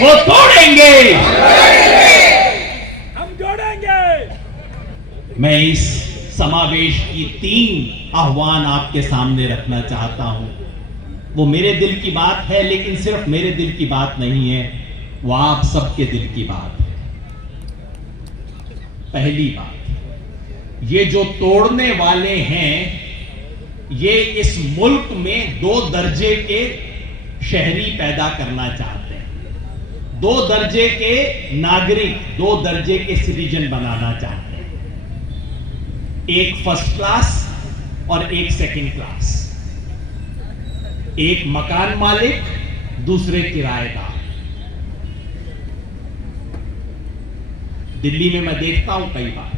वो तोड़ेंगे, हम जोड़ेंगे। मैं इस समावेश की 3 आह्वान आपके सामने रखना चाहता हूं। वो मेरे दिल की बात है, लेकिन सिर्फ मेरे दिल की बात नहीं है, वो आप सबके दिल की बात है। पहली बात, ये जो तोड़ने वाले हैं, ये इस मुल्क में 2 दर्जे के शहरी पैदा करना चाहते हैं, 2 दर्जे के नागरिक, 2 दर्जे के सिटीजन बनाना चाहते हैं। एक फर्स्ट क्लास और एक सेकंड क्लास, एक मकान मालिक, दूसरे किराएदार। दिल्ली में मैं देखता हूं कई बार,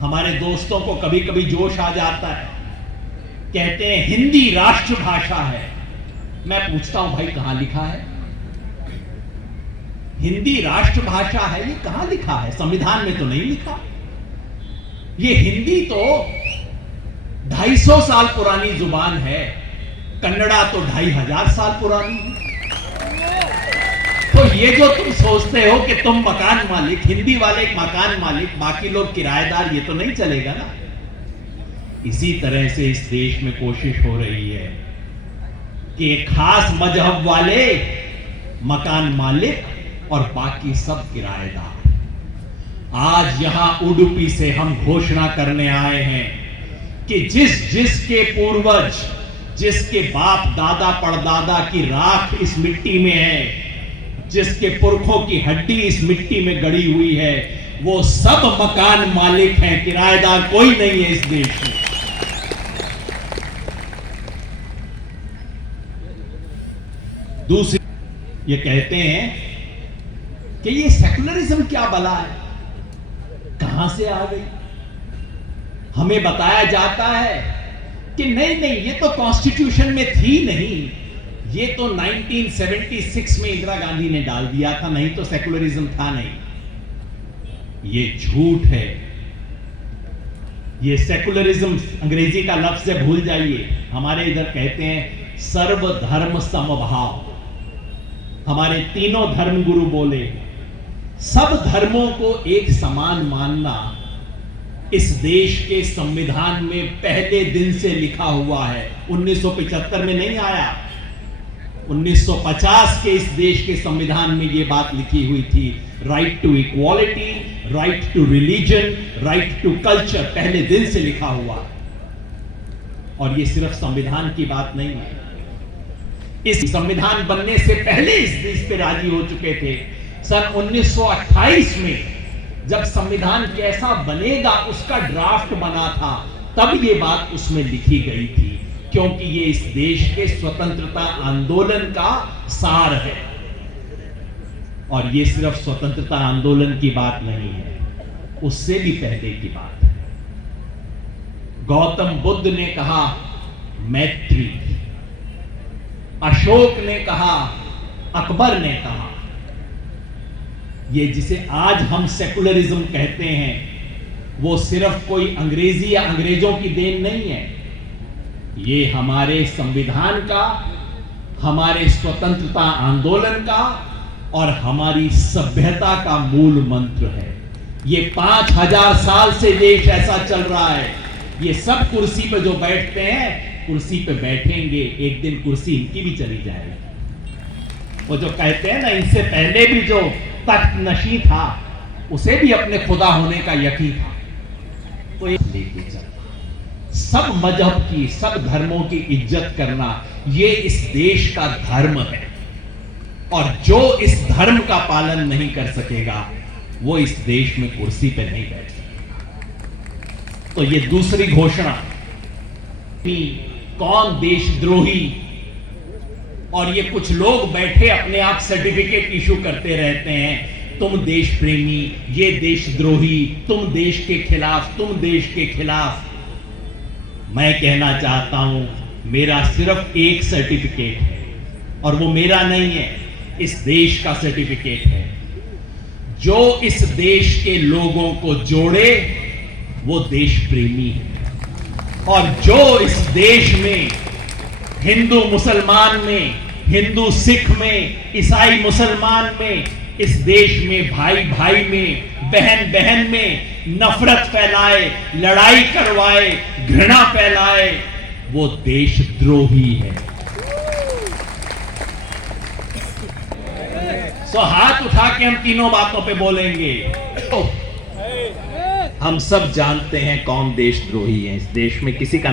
हमारे दोस्तों को कभी कभी जोश आ जाता है, कहते हैं हिंदी राष्ट्रभाषा है। मैं पूछता हूं भाई कहां लिखा है? हिंदी राष्ट्रभाषा है, ये कहां लिखा है? संविधान में तो नहीं लिखा। ये हिंदी तो 250 साल पुरानी जुबान है, कन्नड़ा तो 2500 साल पुरानी है। तो ये जो तुम सोचते हो कि तुम मकान मालिक, हिंदी वाले मकान मालिक, बाकी लोग किराएदार, ये तो नहीं चलेगा ना। इसी तरह से इस देश में कोशिश हो रही है कि एक खास मजहब वाले मकान मालिक और बाकी सब किराएदार। आज यहां उडुपी से हम घोषणा करने आए हैं कि जिसके पूर्वज, जिसके बाप दादा परदादा की राख इस मिट्टी में है, जिसके पुरखों की हड्डी इस मिट्टी में गड़ी हुई है, वो सब मकान मालिक हैं, किराएदार कोई नहीं है इस देश में। दूसरी, ये कहते हैं कि ये सेकुलरिज्म क्या बला है, कहां से आ गई? हमें बताया जाता है कि नहीं, ये तो कॉन्स्टिट्यूशन में थी नहीं, ये तो 1976 में इंदिरा गांधी ने डाल दिया था, नहीं तो सेकुलरिज्म था नहीं। ये झूठ है। ये सेकुलरिज्म अंग्रेजी का लफ्ज से भूल जाइए। हमारे इधर कहते हैं सर्वधर्म समभाव। हमारे तीनों धर्म गुरु बोले सब धर्मों को एक समान मानना इस देश के संविधान में पहले दिन से लिखा हुआ है। 1975 में नहीं आया, 1950 के इस देश के संविधान में यह बात लिखी हुई थी। Right to equality, right to religion, right to culture, पहले दिन से लिखा हुआ। और यह सिर्फ संविधान की बात नहीं है, इस संविधान बनने से पहले इस देश पे राजी हो चुके थे। सन 1928 में जब संविधान कैसा बनेगा उसका ड्राफ्ट बना था, तब यह बात उसमें लिखी गई थी, क्योंकि ये इस देश के स्वतंत्रता आंदोलन का सार है। और ये सिर्फ स्वतंत्रता आंदोलन की बात नहीं है, उससे भी पहले की बात है। गौतम बुद्ध ने कहा मैत्री, अशोक ने कहा, अकबर ने कहा। ये जिसे आज हम सेकुलरिज्म कहते हैं, वो सिर्फ कोई अंग्रेजी या अंग्रेजों की देन नहीं है। ये हमारे संविधान का, हमारे स्वतंत्रता आंदोलन का और हमारी सभ्यता का मूल मंत्र है। ये 5000 साल से देश ऐसा चल रहा है। ये सब कुर्सी पे जो बैठते हैं, कुर्सी पे बैठेंगे, एक दिन कुर्सी इनकी भी चली जाएगी। वो जो कहते हैं ना, इनसे पहले भी जो तख्त नशी था, उसे भी अपने खुदा होने का यकीन था। तो ये लेके चल, सब मजहब की, सब धर्मों की इज्जत करना, ये इस देश का धर्म है। और जो इस धर्म का पालन नहीं कर सकेगा, वो इस देश में कुर्सी पे नहीं बैठ सकेगा। तो ये दूसरी घोषणा, कौन देशद्रोही, और ये कुछ लोग बैठे अपने आप सर्टिफिकेट इशू करते रहते हैं, तुम देश प्रेमी, ये देशद्रोही, तुम देश के खिलाफ, तुम देश के खिलाफ। मैं कहना चाहता हूं, मेरा सिर्फ एक सर्टिफिकेट है, और वो मेरा नहीं है, इस देश का सर्टिफिकेट है। जो इस देश के लोगों को जोड़े, वो देश प्रेमी है। और जो इस देश में हिंदू मुसलमान में, हिंदू सिख में, ईसाई मुसलमान में, इस देश में भाई भाई में, बहन बहन में नफरत फैलाए, लड़ाई करवाए, घृणा फैलाए, वो देशद्रोही है। सो हाथ उठा के हम तीनों बातों पे बोलेंगे। हम सब जानते हैं कौन देशद्रोही है। इस देश में किसी का